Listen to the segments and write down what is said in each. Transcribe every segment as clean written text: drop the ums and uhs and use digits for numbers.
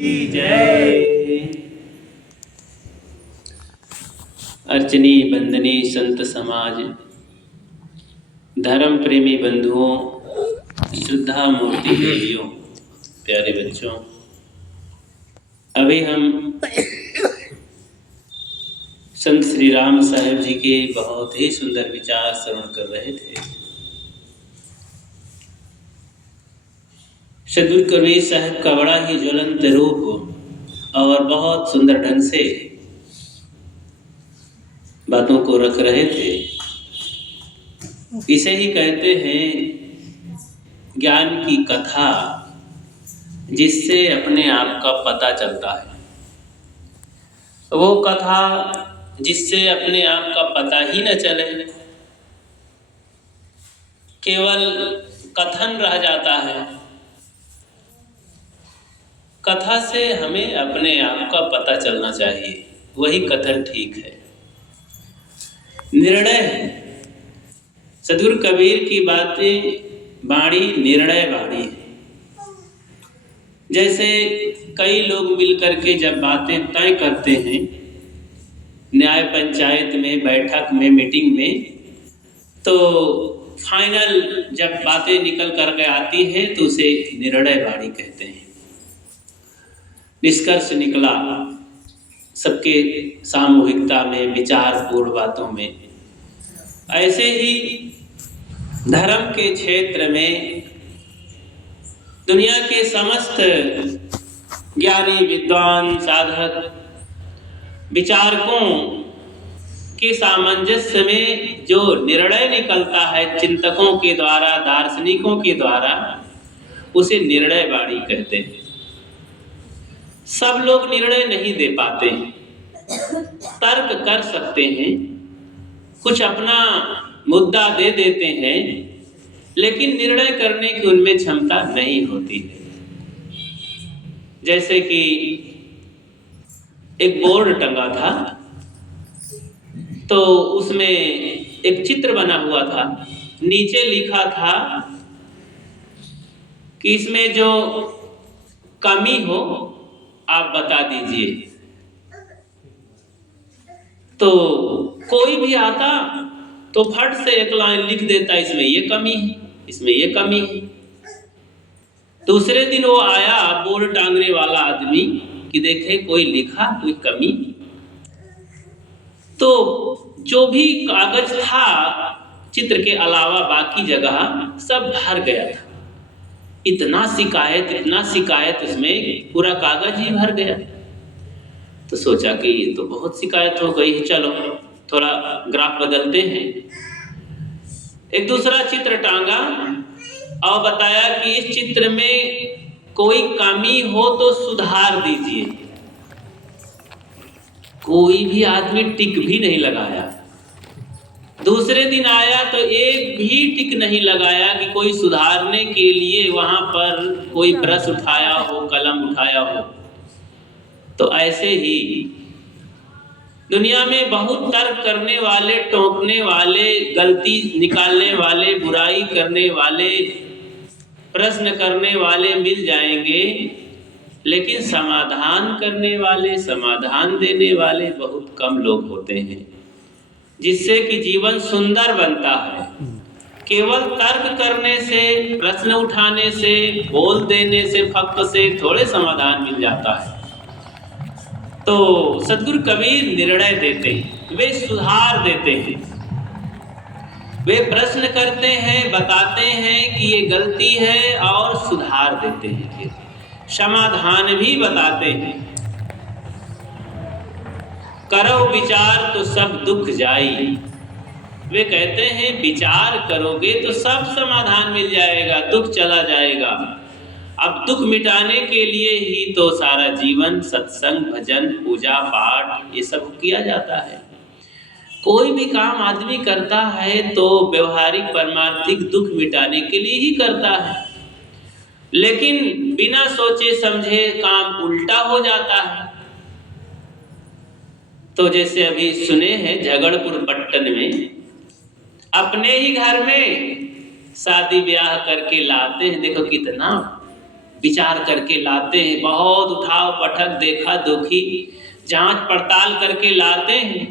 जय। अर्चनी बंदनी संत समाज, धर्म प्रेमी बंधुओं, श्रद्धा मूर्ति देवियों, प्यारे बच्चों, अभी हम संत श्री राम साहेब जी के बहुत ही सुंदर विचार श्रवण कर रहे थे। सद्गुरु कबीर साहब का बड़ा ही ज्वलंत रूप और बहुत सुंदर ढंग से बातों को रख रहे थे। इसे ही कहते हैं ज्ञान की कथा, जिससे अपने आप का पता चलता है। वो कथा जिससे अपने आप का पता ही न चले, केवल कथन रह जाता है। कथा से हमें अपने आप का पता चलना चाहिए, वही कथन ठीक है। निर्णय है। सद्गुरु कबीर की बातें बाणी निर्णय बाणी है। जैसे कई लोग मिलकर के जब बातें तय करते हैं, न्याय पंचायत में, बैठक में, मीटिंग में, तो फाइनल जब बातें निकल कर के आती है तो उसे निर्णय बाणी कहते हैं। निष्कर्ष निकला सबके सामूहिकता में, विचारपूर्ण बातों में। ऐसे ही धर्म के क्षेत्र में दुनिया के समस्त ज्ञानी, विद्वान, साधक, विचारकों के सामंजस्य में जो निर्णय निकलता है चिंतकों के द्वारा, दार्शनिकों के द्वारा, उसे निर्णय बाणी कहते हैं। सब लोग निर्णय नहीं दे पाते हैं, तर्क कर सकते हैं, कुछ अपना मुद्दा दे देते हैं, लेकिन निर्णय करने की उनमें क्षमता नहीं होती है। जैसे कि एक बोर्ड टंगा था, तो उसमें एक चित्र बना हुआ था। नीचे लिखा था कि इसमें जो कमी हो आप बता दीजिए। तो कोई भी आता तो फट से एक लाइन लिख देता, इसमें ये कमी है, इसमें ये कमी है। दूसरे दिन वो आया बोर्ड टांगने वाला आदमी कि देखे कोई लिखा कोई कमी। तो जो भी कागज था चित्र के अलावा बाकी जगह सब भर गया था। इतना शिकायत, उसमें पूरा कागज ही भर गया। तो सोचा कि ये तो बहुत शिकायत हो गई, चलो थोड़ा ग्राफ बदलते हैं। एक दूसरा चित्र टांगा और बताया कि इस चित्र में कोई कमी हो तो सुधार दीजिए। कोई भी आदमी टिक भी नहीं लगाया। दूसरे दिन आया तो एक भी टिक नहीं लगाया कि कोई सुधारने के लिए वहां पर कोई ब्रश उठाया हो, कलम उठाया हो। तो ऐसे ही दुनिया में बहुत तर्क करने वाले, टोकने वाले, गलती निकालने वाले, बुराई करने वाले, प्रश्न करने वाले मिल जाएंगे, लेकिन समाधान करने वाले, समाधान देने वाले बहुत कम लोग होते हैं, जिससे कि जीवन सुंदर बनता है। केवल तर्क करने से, प्रश्न उठाने से, बोल देने से, फक्त से थोड़े समाधान मिल जाता है। तो सद्गुरु कबीर निर्णय देते हैं, वे सुधार देते हैं, वे प्रश्न करते हैं, बताते हैं कि ये गलती है और सुधार देते हैं, फिर समाधान भी बताते हैं। करो विचार तो सब दुख जाई। वे कहते हैं विचार करोगे तो सब समाधान मिल जाएगा, दुख चला जाएगा। अब दुख मिटाने के लिए ही तो सारा जीवन सत्संग, भजन, पूजा पाठ ये सब किया जाता है। कोई भी काम आदमी करता है तो व्यवहारिक, परमार्थिक दुख मिटाने के लिए ही करता है, लेकिन बिना सोचे समझे काम उल्टा हो जाता है। तो जैसे अभी सुने हैं झगड़पुर पट्टन में अपने ही घर में शादी ब्याह करके लाते हैं, देखो कितना विचार करके लाते हैं, बहुत उठाव पटक देखा दुखी जांच पड़ताल करके लाते हैं,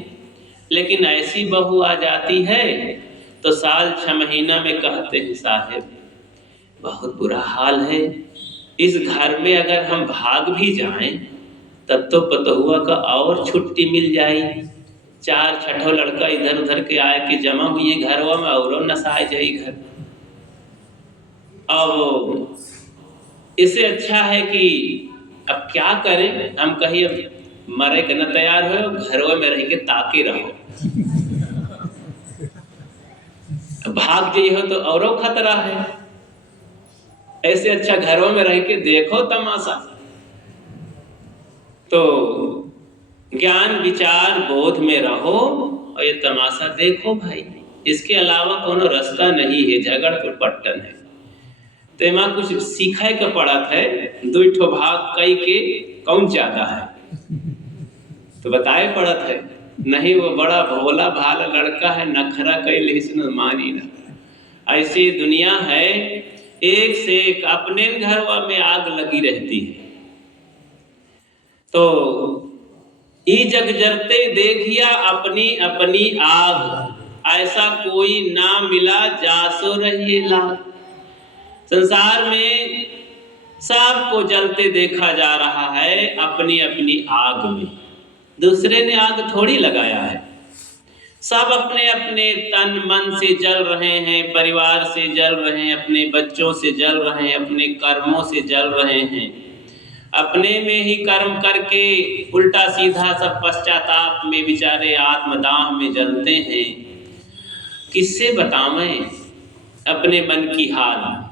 लेकिन ऐसी बहू आ जाती है तो साल 6 महीना में कहते हैं साहब बहुत बुरा हाल है, इस घर में अगर हम भाग भी जाएं तब तो पतहुआ का और छुट्टी मिल जाए, 4-6 लड़का इधर उधर के आए के जमा हुए घरवा में और नसाए जाई घर। अब इससे अच्छा है कि अब क्या करें, हम कहीं अब मरे के न तैयार हो, घरवा में रह के ताके रहो, भाग जाइए हो तो औरों खतरा है, ऐसे अच्छा घरों में रह के देखो तमाशा। तो ज्ञान विचार बोध में रहो और ये तमाशा देखो भाई, इसके अलावा कोनो रास्ता नहीं है, झगड़ तो पट्टन है। तो एमा कुछ सीखे के पड़त है, 2 ठो भाग कई के कौन ज्यादा है तो बताए पड़त है, नहीं वो बड़ा भोला भाला लड़का है, नखरा कैल इसने मानी ना। ऐसी दुनिया है, एक से एक अपने घरवा में आग लगी रहती है। तो ई जग जरते देखिया अपनी अपनी आग, ऐसा कोई ना मिला जासो रहिए लाग। संसार में सबको जलते देखा जा रहा है अपनी अपनी आग में, दूसरे ने आग थोड़ी लगाया है। सब अपने अपने तन मन से जल रहे हैं, परिवार से जल रहे हैं, अपने बच्चों से जल रहे हैं, अपने कर्मों से जल रहे हैं, अपने में ही कर्म करके उल्टा सीधा सब पश्चाताप में बेचारे आत्मदाह में जलते हैं। किससे बतावें अपने मन की हाल।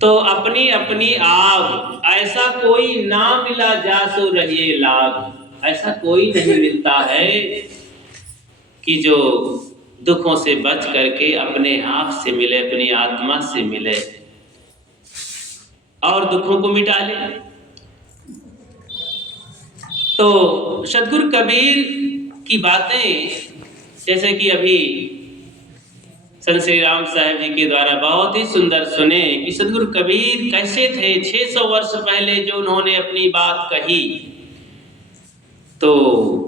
तो अपनी अपनी आग, ऐसा कोई ना मिला जासो रहिए लाग। ऐसा कोई नहीं मिलता है कि जो दुखों से बच करके अपने आप से मिले, अपनी आत्मा से मिले और दुखों को मिटा ले। तो सद्गुरु कबीर की बातें जैसे कि अभी संत श्री राम साहब जी के द्वारा बहुत ही सुंदर सुने कि सद्गुरु कबीर कैसे थे। 600 वर्ष पहले जो उन्होंने अपनी बात कही तो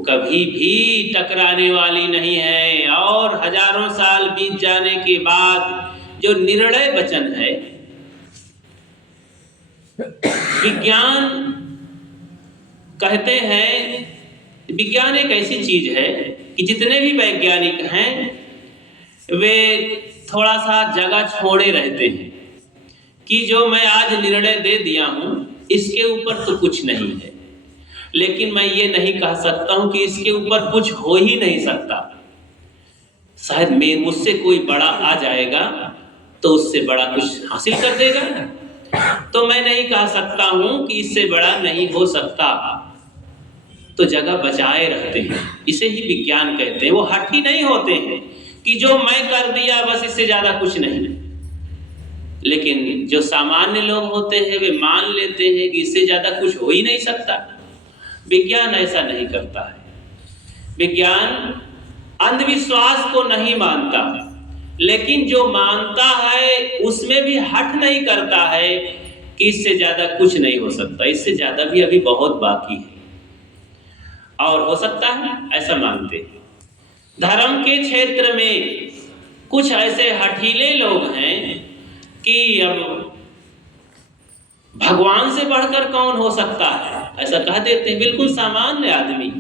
कभी भी टकराने वाली नहीं है, और हजारों साल बीत जाने के बाद जो निर्णय वचन है, विज्ञान कहते हैं, विज्ञान एक ऐसी चीज है कि जितने भी वैज्ञानिक हैं वे थोड़ा सा जगह छोड़े रहते हैं कि जो मैं आज निर्णय दे दिया हूं इसके ऊपर तो कुछ नहीं है, लेकिन मैं ये नहीं कह सकता हूं कि इसके ऊपर कुछ हो ही नहीं सकता। शायद मुझसे कोई बड़ा आ जाएगा तो उससे बड़ा कुछ हासिल कर देगा, तो मैं नहीं कह सकता हूं कि इससे बड़ा नहीं हो सकता। तो जगह बचाए रहते हैं, इसे ही विज्ञान कहते हैं। वो हठी नहीं होते हैं कि जो मैं कर दिया बस, इससे ज्यादा कुछ नहीं। लेकिन जो सामान्य लोग होते हैं वे मान लेते हैं कि इससे ज्यादा कुछ हो ही नहीं सकता। विज्ञान ऐसा नहीं करता है। विज्ञान अंधविश्वास को नहीं मानता, लेकिन जो मानता है उसमें भी हठ नहीं करता है कि इससे ज्यादा कुछ नहीं हो सकता, इससे ज्यादा भी अभी बहुत बाकी है और हो सकता है, ऐसा मानते हैं। धर्म के क्षेत्र में कुछ ऐसे हठीले लोग हैं कि अब भगवान से बढ़कर कौन हो सकता है, ऐसा कह देते हैं। बिल्कुल सामान्य आदमी,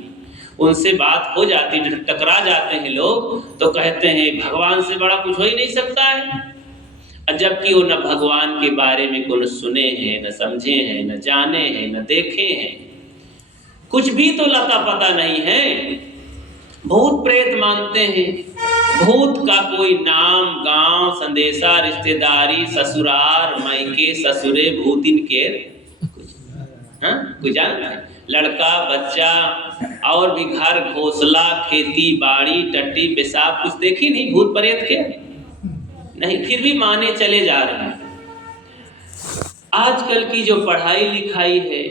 उनसे बात हो जाती, टकरा जाते हैं लोग तो कहते हैं भगवान से बड़ा कुछ हो ही नहीं सकता है। जबकि वो न भगवान के बारे में कुछ सुने हैं, न समझे हैं, न जाने हैं, न देखे हैं, कुछ भी तो लता पता नहीं है। भूत प्रेत मानते हैं, भूत का कोई नाम गांव संदेशा रिश्तेदारी ससुरार मायके ससुरे भूतिन के कुछ जानता है। लड़का बच्चा और भी घर घोंसला खेती बाड़ी टट्टी पेशाब कुछ देखी नहीं भूत प्रेत के नहीं, फिर भी माने चले जा रहे हैं। आजकल की जो पढ़ाई लिखाई है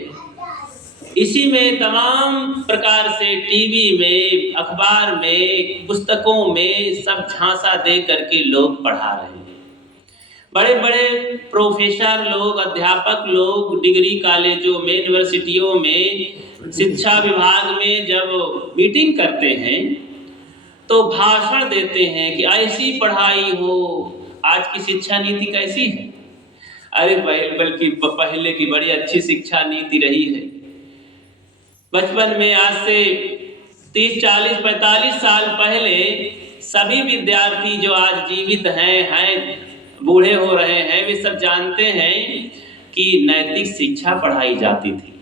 इसी में तमाम प्रकार से टीवी में, अखबार में, पुस्तकों में सब झांसा दे करके लोग पढ़ा रहे हैं। बड़े बड़े प्रोफेसर लोग, अध्यापक लोग डिग्री कॉलेजों में, यूनिवर्सिटियों में, शिक्षा विभाग में जब मीटिंग करते हैं तो भाषण देते हैं कि ऐसी पढ़ाई हो। आज की शिक्षा नीति कैसी है? अरे बल्कि पहले की बड़ी अच्छी शिक्षा नीति रही है। बचपन में, आज से 30, 40, 45 साल पहले सभी विद्यार्थी जो आज जीवित हैं बूढ़े हो रहे हैं, वे सब जानते हैं कि नैतिक शिक्षा पढ़ाई जाती थी।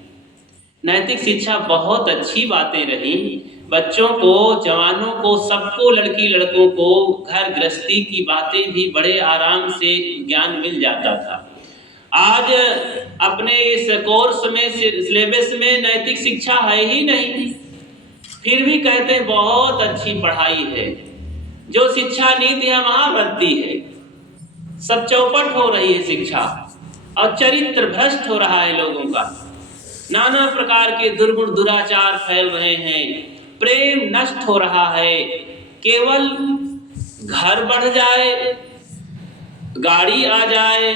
नैतिक शिक्षा बहुत अच्छी बातें रही। बच्चों को, जवानों को, सबको, लड़की लड़कों को घर गृहस्थी की बातें भी बड़े आराम से ज्ञान मिल जाता था। आज अपने इस कोर्स में, सिलेबस में नैतिक शिक्षा है ही नहीं, फिर भी कहते हैं बहुत अच्छी पढ़ाई है। जो शिक्षा नीति है वहां बनती है, सब चौपट हो रही है शिक्षा, और चरित्र भ्रष्ट हो रहा है लोगों का। नाना प्रकार के दुर्गुण दुराचार फैल रहे हैं, प्रेम नष्ट हो रहा है। केवल घर बढ़ जाए, गाड़ी आ जाए,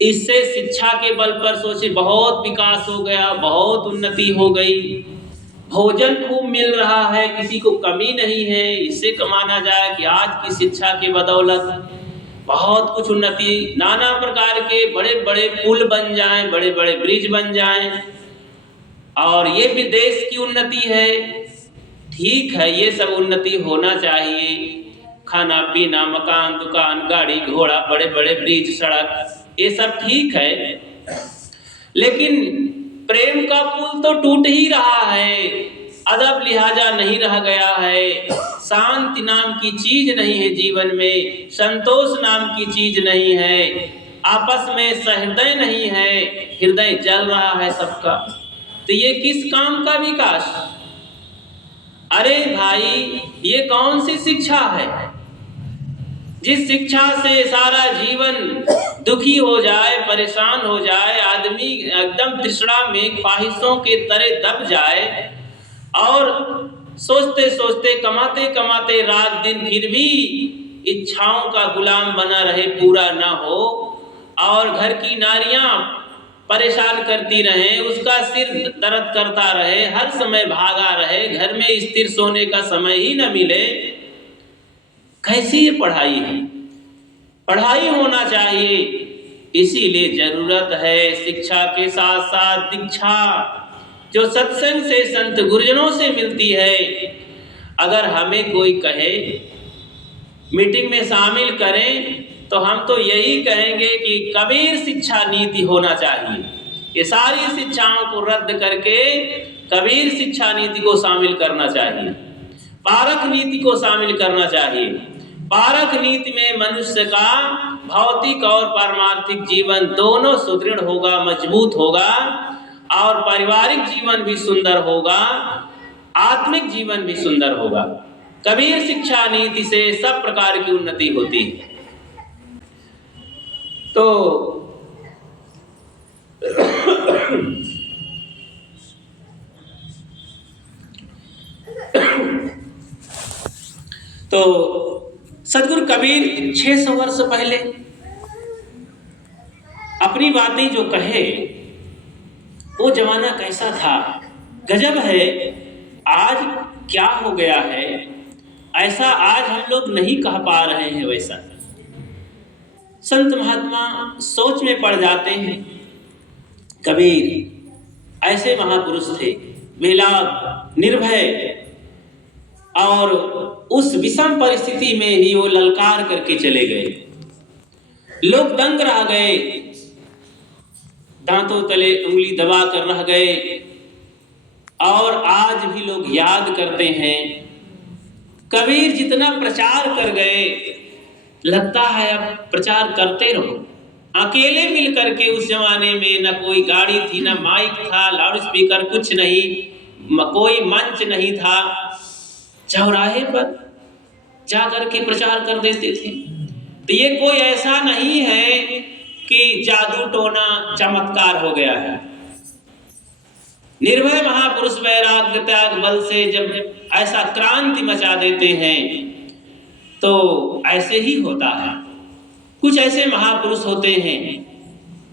इससे शिक्षा के बल पर सोचे बहुत विकास हो गया, बहुत उन्नति हो गई। भोजन खूब मिल रहा है, किसी को कमी नहीं है, इससे माना जाए कि आज की शिक्षा के बदौलत बहुत कुछ उन्नति, नाना प्रकार के बड़े बड़े पुल बन जाएं, बड़े बड़े ब्रिज बन जाएं, और ये भी देश की उन्नति है। ठीक है, ये सब उन्नति होना चाहिए। खाना पीना, मकान, दुकान, गाड़ी घोड़ा, बड़े बड़े ब्रिज, सड़क, ये सब ठीक है, लेकिन प्रेम का पुल तो टूट ही रहा है। अदब लिहाजा नहीं रह गया है, शांति नाम की चीज नहीं है जीवन में, संतोष नाम की चीज नहीं है, आपस में सहृदय नहीं है, हृदय जल रहा है सबका। तो ये किस काम का विकास? अरे भाई, ये कौन सी शिक्षा है? जिस शिक्षा से सारा जीवन दुखी हो जाए, परेशान हो जाए, आदमी एकदम तृष्णा में ख्वाहिशों के तरे दब जाए, और सोचते सोचते, कमाते कमाते रात दिन फिर भी इच्छाओं का गुलाम बना रहे, पूरा ना हो, और घर की नारियां परेशान करती रहे, उसका सिर दर्द करता रहे, हर समय भागा रहे, घर में स्थिर सोने का समय ही न मिले। कैसी ये पढ़ाई है? पढ़ाई होना चाहिए। इसीलिए जरूरत है शिक्षा के साथ साथ दीक्षा, जो सत्संग से, संत गुरुजनों से मिलती है। अगर हमें कोई कहे मीटिंग में शामिल करें, तो हम तो यही कहेंगे कि कबीर शिक्षा नीति होना चाहिए। ये सारी शिक्षाओं को रद्द करके कबीर शिक्षा नीति को शामिल करना चाहिए, पारख नीति को शामिल करना चाहिए। पारख नीति में मनुष्य का भौतिक और पारमार्थिक जीवन दोनों सुदृढ़ होगा, मजबूत होगा, और पारिवारिक जीवन भी सुंदर होगा, आत्मिक जीवन भी सुंदर होगा। कबीर शिक्षा नीति से सब प्रकार की उन्नति होती है। तो सदगुरु कबीर 600 वर्ष पहले अपनी बातें जो कहे, वो जमाना कैसा था, गजब है। आज क्या हो गया है, ऐसा आज हम लोग नहीं कह पा रहे हैं। वैसा संत महात्मा सोच में पड़ जाते हैं। कबीर ऐसे महापुरुष थे, बेलाग, निर्भय, और उस विषम परिस्थिति में ही वो ललकार करके चले गए। लोग दंग रह गए, दांतों तले उंगली दबा कर रह गए, और आज भी लोग याद करते हैं। कबीर जितना प्रचार कर गए, लगता है अब प्रचार करते रहो। अकेले मिल करके, उस जमाने में न कोई गाड़ी थी, न माइक था, लाउड स्पीकर कुछ नहीं, कोई मंच नहीं था, चौराहे पर जाकर के प्रचार कर देते थे। तो ये कोई ऐसा नहीं है कि जादू टोना चमत्कार हो गया है। निर्भय महापुरुष वैराग्य त्याग बल से जब ऐसा क्रांति मचा देते हैं, तो ऐसे ही होता है। कुछ ऐसे महापुरुष होते हैं,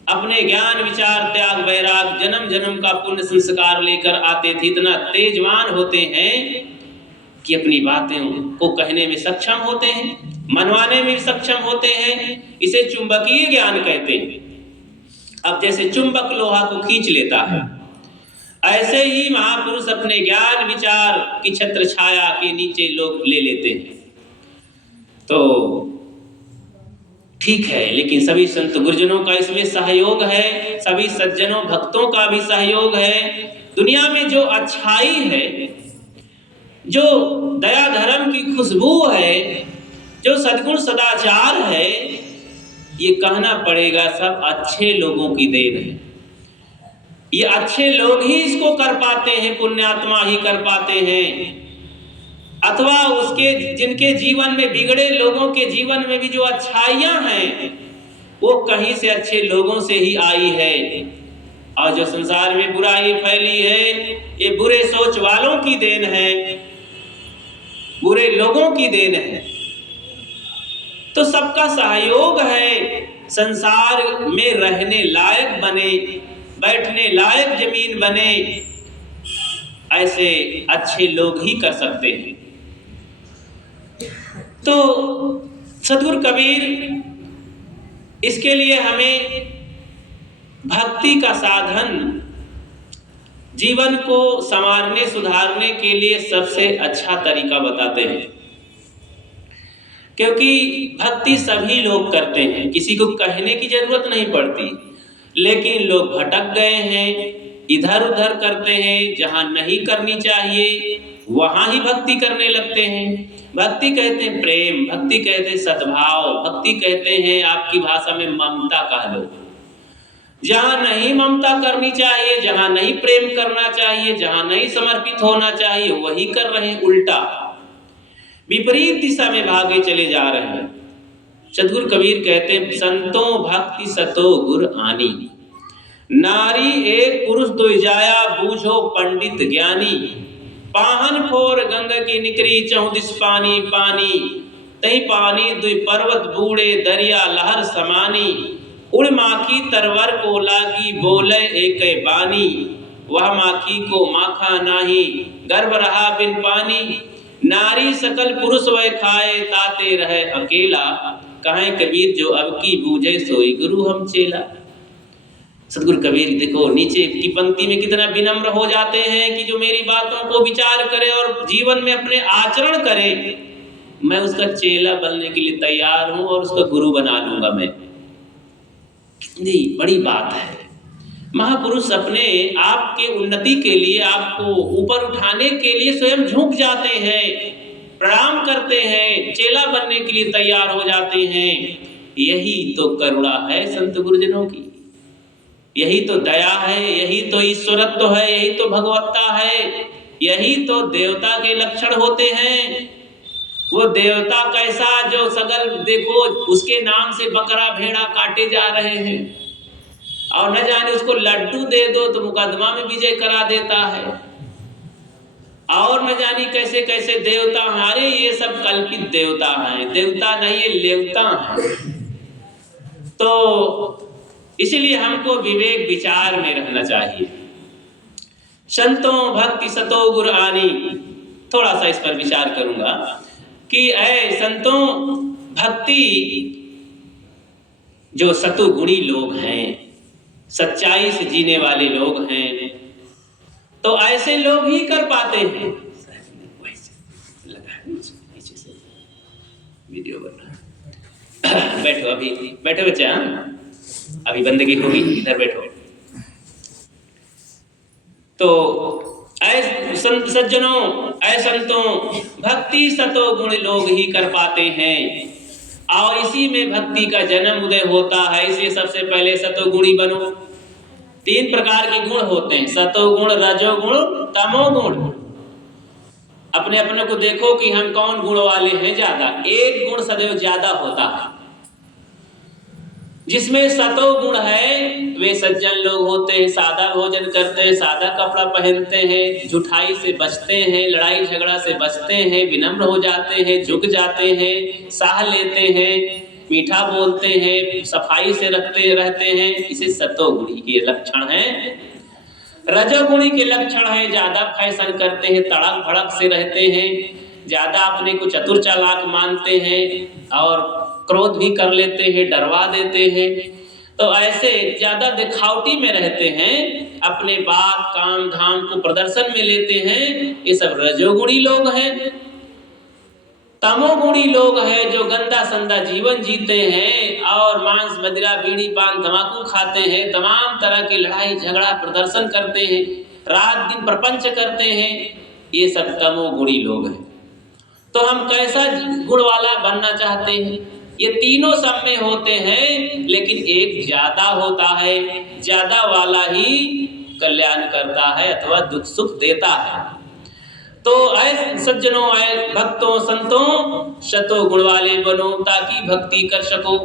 अपने ज्ञान विचार त्याग वैराग जन्म जन्म का पुण्य संस्कार लेकर आते थे, इतना तेजवान होते हैं कि अपनी बातें को कहने में सक्षम होते हैं, मनवाने में सक्षम होते हैं। इसे चुंबकीय ज्ञान कहते हैं। अब जैसे चुंबक लोहा को खींच लेता है, ऐसे ही महापुरुष अपने ज्ञान विचार की छत्र छाया के नीचे लोग ले लेते हैं। तो ठीक है, लेकिन सभी संत गुरुजनों का इसमें सहयोग है, सभी सज्जनों भक्तों का भी सहयोग है। दुनिया में जो अच्छाई है, जो दया धर्म की खुशबू है, जो सद्गुण सदाचार है, ये कहना पड़ेगा सब अच्छे लोगों की देन है। ये अच्छे लोग ही इसको कर पाते हैं, पुण्यात्मा ही कर पाते हैं। अथवा उसके जिनके जीवन में बिगड़े लोगों के जीवन में भी जो अच्छाइयां हैं, वो कहीं से अच्छे लोगों से ही आई है। और जो संसार में बुराई फैली है, ये बुरे सोच वालों की देन है, बुरे लोगों की देन है। तो सबका सहयोग है, संसार में रहने लायक बने, बैठने लायक जमीन बने, ऐसे अच्छे लोग ही कर सकते हैं। तो सद्गुरु कबीर इसके लिए हमें भक्ति का साधन, जीवन को संवारने सुधारने के लिए सबसे अच्छा तरीका बताते हैं। क्योंकि भक्ति सभी लोग करते हैं, किसी को कहने की जरूरत नहीं पड़ती, लेकिन लोग भटक गए हैं, इधर उधर करते हैं, जहां नहीं करनी चाहिए वहां ही भक्ति करने लगते हैं। भक्ति कहते हैं प्रेम, भक्ति कहते हैं सद्भाव, भक्ति कहते हैं आपकी भाषा में ममता कह लो। जहां नहीं ममता करनी चाहिए, जहां नहीं प्रेम करना चाहिए, जहां नहीं समर्पित होना चाहिए, वही कर रहे हैं, उल्टा विपरीत दिशा में भागे चले जा रहे हैं। सद्गुरु कबीर कहते हैं संतों भक्ति सतो गुर आनी, नारी एक पुरुष दुई जाया बूझो पंडित ज्ञानी। पाहन फोर गंगा की निकरी चौदिस पानी पानी, तही पानी दुई पर्वत बूढ़े दरिया लहर समानी। उड़ माखी तरवर को लागी बोले एक बानी, वह माखी को माखा नाही गर्भ रहा बिन पानी। नारी सकल पुरुष वह खाए ताते रहे अकेला, कहे कबीर जो अब की बूझे सोई गुरु हम चेला। सद्गुरु कबीर देखो नीचे की पंक्ति में कितना विनम्र हो जाते हैं कि जो मेरी बातों को विचार करे और जीवन में अपने आचरण करे, मैं उसका चेला बनने के लिए तैयार हूं और उसका गुरु बना लूंगा मैं। कितनी बड़ी बात है। महापुरुष अपने आप के उन्नति के लिए, आपको ऊपर उठाने के लिए स्वयं झुक जाते हैं, प्रणाम करते हैं, चेला बनने के लिए तैयार हो जाते हैं। यही तो करुणा है संत गुरुजनों की, यही तो दया है, यही तो ईश्वरत्व है, यही तो भगवत्ता है, यही तो देवता के लक्षण होते हैं। वो देवता कैसा जो सगल देखो उसके नाम से बकरा भेड़ा काटे जा रहे हैं, और न जाने उसको लड्डू दे दो तो मुकदमा में विजय करा देता है, और न जाने कैसे कैसे देवता हमारे, ये सब कल्पित देवता हैं, देवता नहीं ये लेवता है। तो इसलिए हमको विवेक विचार में रहना चाहिए। संतों भक्ति सतो गुर आनी, थोड़ा सा इस पर विचार करूंगा कि ऐ संतों भक्ति जो सतुगुणी लोग हैं, सच्चाई से जीने वाले लोग हैं, तो ऐसे लोग ही कर पाते हैं। वीडियो बन रहा, बैठो अभी, बैठो बच्चे, अभी बंदगी होगी, इधर बैठो। तो ऐ सज्जनों, ऐ संतों भक्ति सतो गुण लोग ही कर पाते हैं, और इसी में भक्ति का जन्म उदय होता है। इसलिए सबसे पहले सतोगुणी बनो। 3 प्रकार के गुण होते हैं, सतोगुण, रजोगुण, तमोगुण। अपने अपने को देखो कि हम कौन गुण वाले हैं ज्यादा। एक गुण सदैव ज्यादा होता है। जिसमें सतोगुण है वे सज्जन लोग होते हैं, सादा भोजन करते हैं, सादा कपड़ा पहनते हैं, झूठाई से बचते हैं, लड़ाई झगड़ा से बचते हैं, विनम्र हो जाते हैं, झुक जाते हैं, साह लेते हैं, मीठा बोलते हैं, सफाई से रहते हैं, इसे सतोगुणी के लक्षण हैं। रजोगुणी के लक्षण है ज्यादा फैशन करते हैं, तड़क भड़क से रहते हैं, ज्यादा अपने को चतुर चालाक मानते हैं और क्रोध भी कर लेते हैं, डरवा देते हैं। तो ऐसे ज्यादा दिखावटी में रहते हैं, अपने बात काम धाम को प्रदर्शन में लेते हैं, ये सब रजोगुणी लोग हैं। तमोगुणी लोग हैं जो गंदा संदा जीवन जीते हैं और मांस मदिरा बीड़ी पान तंबाकू खाते हैं, तमाम तरह की लड़ाई झगड़ा प्रदर्शन करते हैं, रात दिन प्रपंच करते हैं, ये सब तमोगुणी लोग हैं। तो हम कैसा गुण वाला बनना चाहते हैं? ये तीनों सब में होते हैं, लेकिन एक ज्यादा होता है, ज्यादा वाला ही कल्याण करता है अथवा दुख सुख देता है। तो ऐ सज्जनों, ऐ भक्तों संतों, शतो गुण वाले बनो ताकि भक्ति कर सको।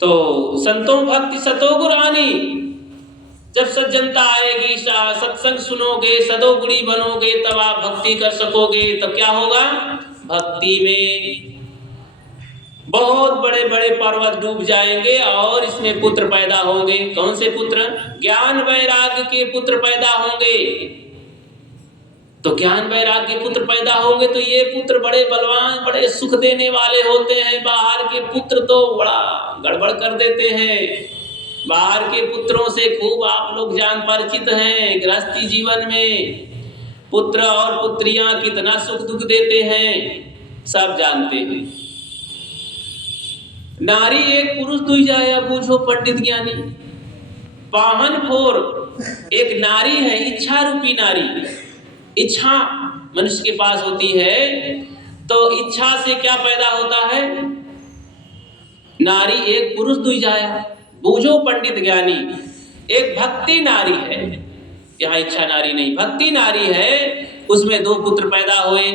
तो संतों भक्ति सतो गुरानी, जब सज्जनता आएगी, सत्संग सुनोगे, सदोगुणी बनोगे, तब आप भक्ति कर सकोगे। तब क्या होगा? भक्ति में बहुत बड़े बड़े पर्वत डूब जाएंगे और इसमें पुत्र पैदा होंगे। कौन से पुत्र? ज्ञान वैराग्य के पुत्र पैदा होंगे। तो ज्ञान वैराग्य के पुत्र पैदा होंगे तो ये पुत्र बड़े बलवान, बड़े सुख देने वाले होते हैं। बाहर के पुत्र तो बड़ा गड़बड़ कर देते हैं। बाहर के पुत्रों से खूब आप लोग जान परिचित हैं। गृहस्थी जीवन में पुत्र और पुत्रियां कितना सुख दुख देते हैं, सब जानते हैं। नारी एक पुरुष दुई जाया, बूझो पंडित ज्ञानी। पाहन फोर एक नारी है, इच्छा रूपी नारी। इच्छा मनुष्य के पास होती है, तो इच्छा से क्या पैदा होता है? नारी एक पुरुष दुई जाया, बूझो पंडित ज्ञानी। एक भक्ति नारी है, यहाँ इच्छा नारी नहीं, भक्ति नारी है, उसमें दो पुत्र पैदा हुए।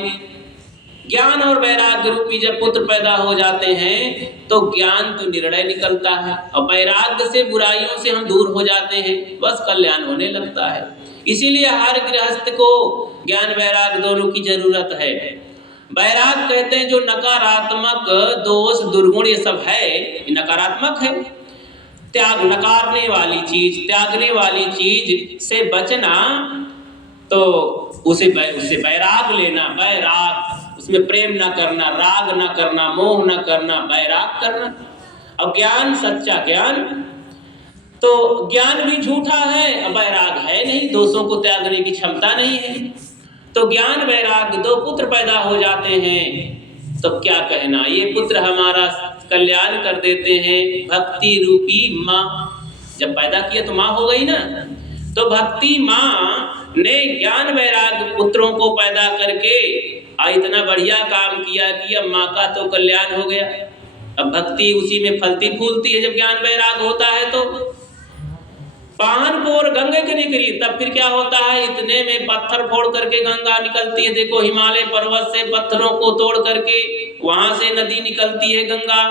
ज्ञान और वैराग्य रूपी जब पुत्र पैदा हो जाते हैं तो ज्ञान तो निर्णय निकलता है और वैराग्य से बुराइयों से हम दूर हो जाते हैं, बस कल्याण होने लगता है। इसीलिए हर गृहस्थ को ज्ञान वैराग्य दोनों की जरूरत है। वैराग्य कहते हैं जो नकारात्मक दोष दुर्गुण ये सब है, ये नकारात्मक है। त्याग, नकारने वाली चीज, त्यागने वाली चीज से बचना, तो उसे वैराग लेना। वैराग उसमें प्रेम ना करना, राग ना करना, मोह ना करना, वैराग करना। अब ज्ञान, सच्चा ज्ञान, तो ज्ञान भी झूठा है, वैराग है नहीं, दोषों को त्यागने की क्षमता नहीं है। तो ज्ञान वैराग दो पुत्र पैदा हो जाते हैं, तो क्या कहना, ये पुत्र हमारा कल्याण कर देते हैं। भक्ति रूपी माँ जब पैदा किया तो माँ हो गई ना, तो भक्ति माँ ने ज्ञान वैराग पुत्रों को पैदा करके इतना बढ़िया काम किया कि अब माँ का तो कल्याण हो गया। अब भक्ति उसी में फलती फूलती है जब ज्ञान वैराग होता है। तो पाहनपुर गंगे की निकली, तब फिर क्या होता है? इतने में पत्थर फोड़ करके गंगा निकलती है। देखो हिमालय पर्वत से पत्थरों को तोड़ करके वहां से नदी निकलती है गंगा,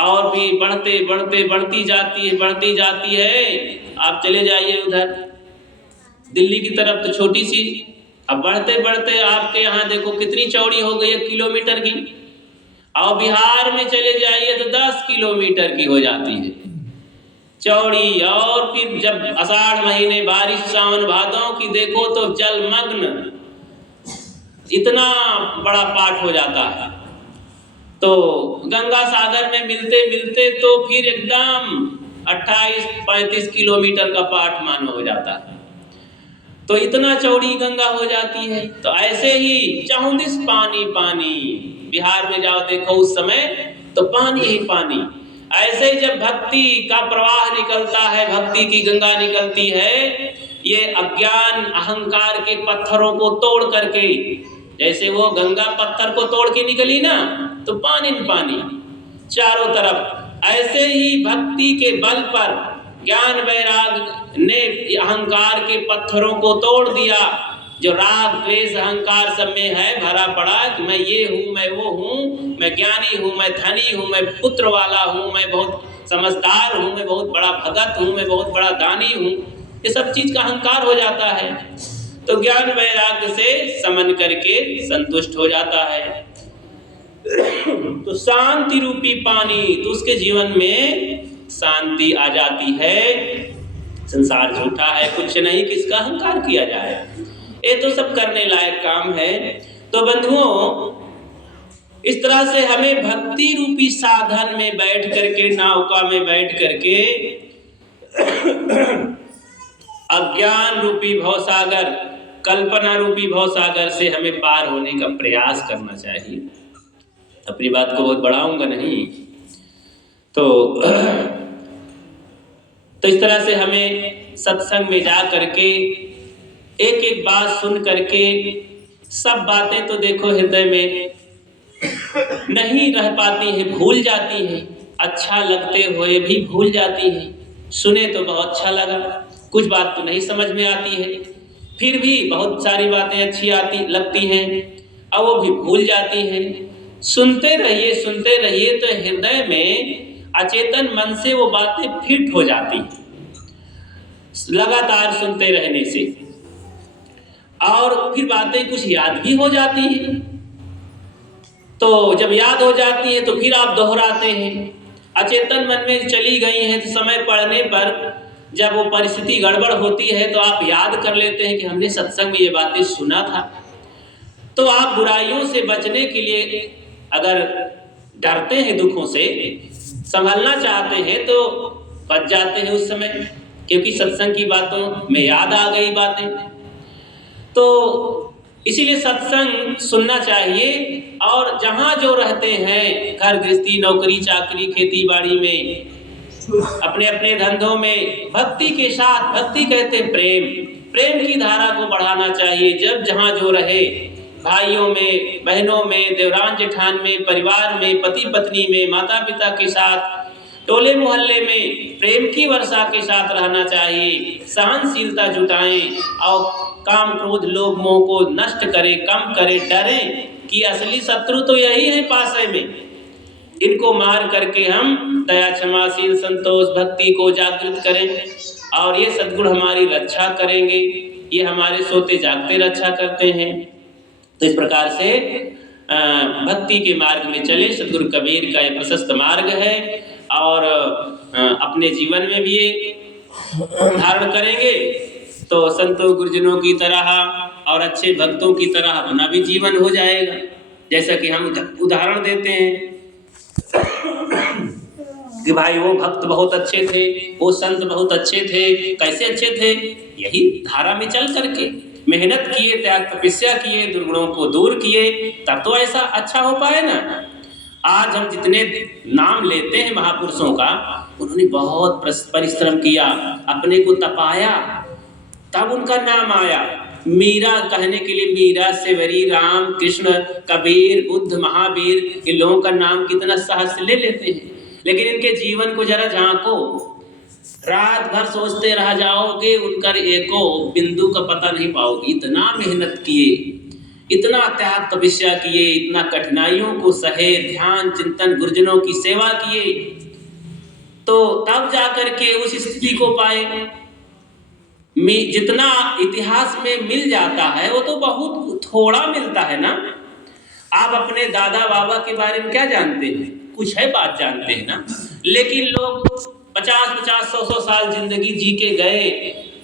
और भी बढ़ते बढ़ते बढ़ती जाती है। आप चले जाइए उधर दिल्ली की तरफ, तो छोटी सी, अब बढ़ते बढ़ते आपके यहाँ देखो कितनी चौड़ी हो गई, 1 किलोमीटर की। और बिहार में चले जाइए तो 10 किलोमीटर की हो जाती है चौड़ी। और फिर जब आषाढ़ महीने बारिश, सावन भादों की देखो तो जलमग्न, इतना बड़ा पाठ हो जाता है। तो गंगा सागर में मिलते मिलते तो फिर एकदम 28-35 किलोमीटर का पाठ मानो हो जाता है। तो इतना चौड़ी गंगा हो जाती है। तो ऐसे ही 34 पानी पानी, बिहार में जाओ देखो उस समय तो पानी ही पानी। ऐसे ही जब भक्ति का प्रवाह निकलता है, भक्ति की गंगा निकलती है, ये अज्ञान अहंकार के पत्थरों को तोड़ करके, जैसे वो गंगा पत्थर को तोड़ के निकली ना, तो पानी पानी चारों तरफ। ऐसे ही भक्ति के बल पर ज्ञान वैराग ने अहंकार के पत्थरों को तोड़ दिया। जो राग द्वेष अहंकार सब में है भरा पड़ा कि मैं ये हूँ, मैं वो हूँ, मैं ज्ञानी हूँ, मैं धनी हूँ, मैं पुत्र वाला हूँ, मैं बहुत समझदार हूँ, मैं बहुत बड़ा भगत हूँ, मैं बहुत बड़ा दानी हूँ, ये सब चीज का अहंकार हो जाता है। तो ज्ञान वैराग्य से समन करके संतुष्ट हो जाता है। तो शांति रूपी पानी, तो उसके जीवन में शांति आ जाती है। संसार झूठा है, कुछ नहीं, किसका अहंकार किया जाए, ये तो सब करने लायक काम है। तो बंधुओं, इस तरह से हमें भक्ति रूपी साधन में बैठ करके, नौका में बैठ करके अज्ञान रूपी भवसागर, कल्पना रूपी भवसागर से हमें पार होने का प्रयास करना चाहिए। अपनी बात को बहुत बढ़ाऊंगा नहीं। तो इस तरह से हमें सत्संग में जा करके एक एक बात सुन करके, सब बातें तो देखो हृदय में नहीं रह पाती हैं, भूल जाती हैं, अच्छा लगते हुए भी भूल जाती हैं। सुने तो बहुत अच्छा लगा, कुछ बात तो नहीं समझ में आती है, फिर भी बहुत सारी बातें अच्छी लगती हैं और वो भी भूल जाती हैं। सुनते रहिए तो हृदय में अचेतन मन से वो बातें फिट हो जाती हैं लगातार सुनते रहने से, और फिर बातें कुछ याद भी हो जाती हैं। तो जब याद हो जाती है तो फिर आप दोहराते हैं। अचेतन मन में चली गई हैं तो समय पड़ने पर जब वो परिस्थिति गड़बड़ होती है तो आप याद कर लेते हैं कि हमने सत्संग में ये बातें सुना था। तो आप बुराइयों से बचने के लिए अगर डरते हैं, दुखों से संभलना चाहते हैं तो बच जाते हैं उस समय, क्योंकि सत्संग की बातों में याद आ गई बातें। तो इसीलिए सत्संग सुनना चाहिए। और जहाँ जो रहते हैं, घर गृहस्थी, नौकरी चाकरी, खेती बाड़ी में, अपने अपने धंधों में, भक्ति के साथ, भक्ति कहते हैं प्रेम की धारा को बढ़ाना चाहिए। जब जहाँ जो रहे, भाइयों में, बहनों में, देवरान जेठान में, परिवार में, पति पत्नी में, माता पिता के साथ, टोले मोहल्ले में प्रेम की वर्षा के साथ रहना चाहिए। सहनशीलता जुटाएं और काम क्रोध लोभ मोह को नष्ट करें, कम करें। डरें कि असली शत्रु तो यही है पासे में, इनको मार करके हम दया क्षमाशील संतोष भक्ति को जागृत करें और ये सद्गुण हमारी रक्षा करेंगे। ये हमारे सोते जागते रक्षा करते हैं। तो इस प्रकार से भक्ति के मार्ग में चले। सद्गुरु कबीर का ये प्रशस्त मार्ग है और अपने जीवन में भी ये धारण करेंगे तो संतों गुरुजनों की तरह और अच्छे भक्तों की तरह अपना भी जीवन हो जाएगा। जैसा कि हम उदाहरण देते हैं कि भाई वो भक्त बहुत अच्छे थे, वो संत बहुत अच्छे थे। कैसे अच्छे थे? यही धारा में चल करके मेहनत किए, त्याग तपस्या किए, दुर्गुणों को दूर किए, तब तो ऐसा अच्छा हो पाए ना। आज हम जितने नाम लेते हैं महापुरुषों का, उन्होंने बहुत परिश्रम किया, अपने को तपाया, तब उनका नाम आया। मीरा कहने के लिए मीरा, सेवरी, राम, कृष्ण, कबीर, बुद्ध, महावीर, इन लोगों का नाम कितना सहज से ले लेते हैं, लेकिन इनके जीवन को जरा झांको, रात भर सोचते रह जाओगे, उनका एको बिंदु का पता नहीं पाओगे। इतना मेहनत किए, इतना त्याग तपस्या किए, इतना कठिनाइयों को सहे, ध्यान चिंतन गुरुजनों की सेवा किए, तो तब जाकर के उस स्थिति को पाए। जितना इतिहास में मिल जाता है वो तो बहुत थोड़ा मिलता है ना। आप अपने दादा बाबा के बारे में क्या जानते हैं? कुछ है बात जानते हैं ना, लेकिन लोग 50-50, 100-100 साल जिंदगी जी के गए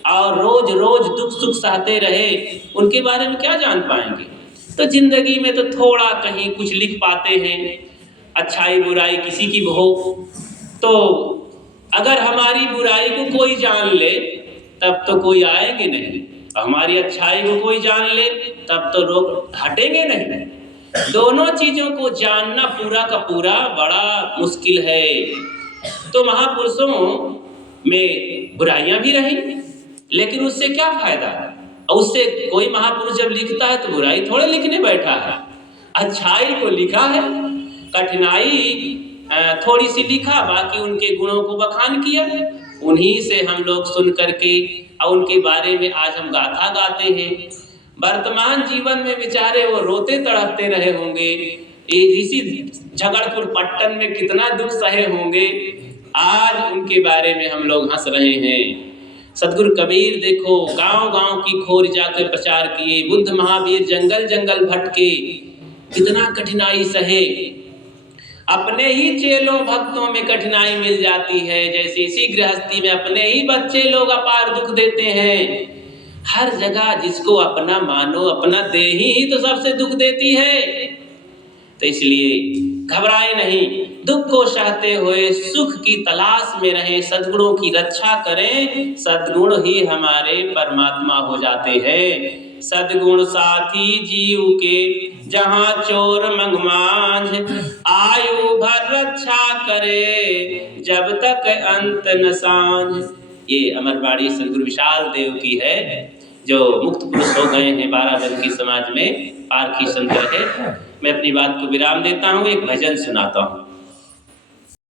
और रोज रोज दुख सुख सहते रहे, उनके बारे में क्या जान पाएंगे? तो जिंदगी में तो थोड़ा कहीं कुछ लिख पाते हैं, अच्छाई बुराई किसी की हो। तो अगर हमारी बुराई को कोई जान ले तब तो कोई आएंगे नहीं, हमारी अच्छाई को कोई जान ले तब तो लोग हटेंगे नहीं। दोनों चीजों को जानना पूरा का पूरा बड़ा मुश्किल है। तो महापुरुषों में बुराइयां भी रही, लेकिन उससे क्या फायदा? और उससे कोई महापुरुष जब लिखता है तो बुराई थोड़े लिखने बैठा है, अच्छाई को लिखा है, कठिनाई थोड़ी सी लिखा, बाकी उनके गुणों को बखान किया। उन्हीं से हम लोग सुन करके और उनके बारे में आज हम गाथा गाते हैं। वर्तमान जीवन में बेचारे वो रोते तड़पते रहे होंगे, इसी झगड़पुर पट्टन में कितना दुख सहे होंगे, आज उनके बारे में हम लोग हंस रहे हैं। सद्गुरु कबीर देखो गांव गांव की खोर जाकर प्रचार किए, बुद्ध महावीर जंगल जंगल भटके, कितना कठिनाई सहे। अपने ही चेलों भक्तों में कठिनाई मिल जाती है, जैसे इसी गृहस्थी में अपने ही बच्चे लोग अपार दुख देते हैं। हर जगह जिसको अपना मानो, अपना देही ही तो सबसे दुख देती है। तो इसलिए घबराए नहीं, दुख को सहते हुए सुख की तलाश में रहें, सद्गुणों की रक्षा करें। सद्गुण ही हमारे परमात्मा हो जाते हैं। सद्गुण साथी जीव के जहाँ चोर मंगमांझ, आयु भर रक्षा करे जब तक अंत न सांझ। ये अमरवाड़ी सद्गुरु विशाल देव की है, जो मुक्त पुरुष हो गए हैं 12 दल की समाज में, पारखी संत है। मैं अपनी बात को विराम देता हूँ, एक भजन सुनाता हूँ।